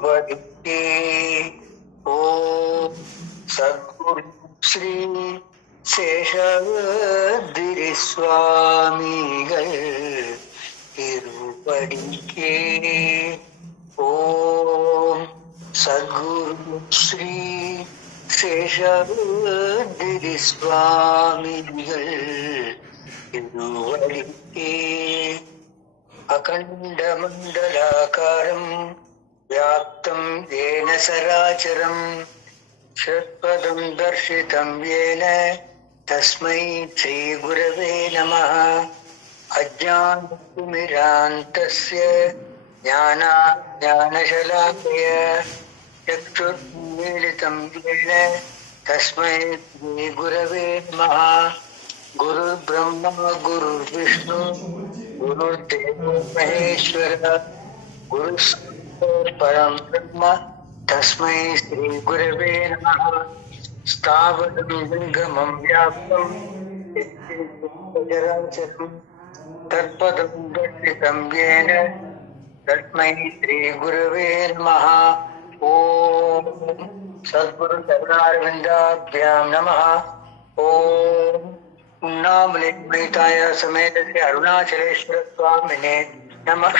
திருவடிக்கே. ஓம் சத்குரு ஸ்ரீ சேஷாதிரி சுவாமிகள் திருவடிக்கே. ஓம் சத்குரு ஸ்ரீ சேஷாதிரி சுவாமிகள் திருவடிக்கே. அகண்ட மண்டலாகாரம் வியாப்தம் ஏன சராச்சரம் ஷட்பதம் தர்ஷிதம் ஏன தஸ்மை ஸ்ரீ குரவே நமः. அஜ்ஞானதிமிராந்தஸ்ய ஞானாஞானசலாக்கய சக்ஷுர்மீலிதம் ஏன தஸ்மை ஸ்ரீ குரவே நமः. குருர் பிரம்மா குருர் விஷ்ணு குருர்தேவோ மகேஸ்வர குரு பரம் பிரம்ம தஸ்மை ஸ்ரீ குரவே நமः. ஸ்தாவரம் லிங்கமம் வியாப்தம் சராச்சரம் தத்பதம் தர்ஷிதம் ஏன தஸ்மை ஸ்ரீ குரவே நமः. ஓம் சத்குரு சரணாரவிந்தாभ्याम् நமः. ஓம் உண்ணாமலை மயிதாய சமேத ஸ்ரீ அருணாச்சலேஸ்வர சுவாமினே நமः.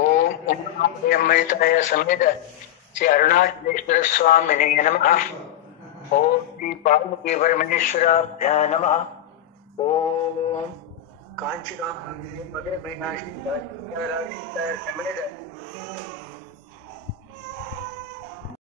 ஓம் உண்ணாமலை மயிதாய சமேத ஸ்ரீ அருணாச்சலேஸ்வர சுவாமினே நமः. ஓம் ஸ்ரீ பார்வதி பரமேஸ்வராभ्याम् நமः. ஓம் காஞ்சிராம் மதுரை மீனாட்சி சமேத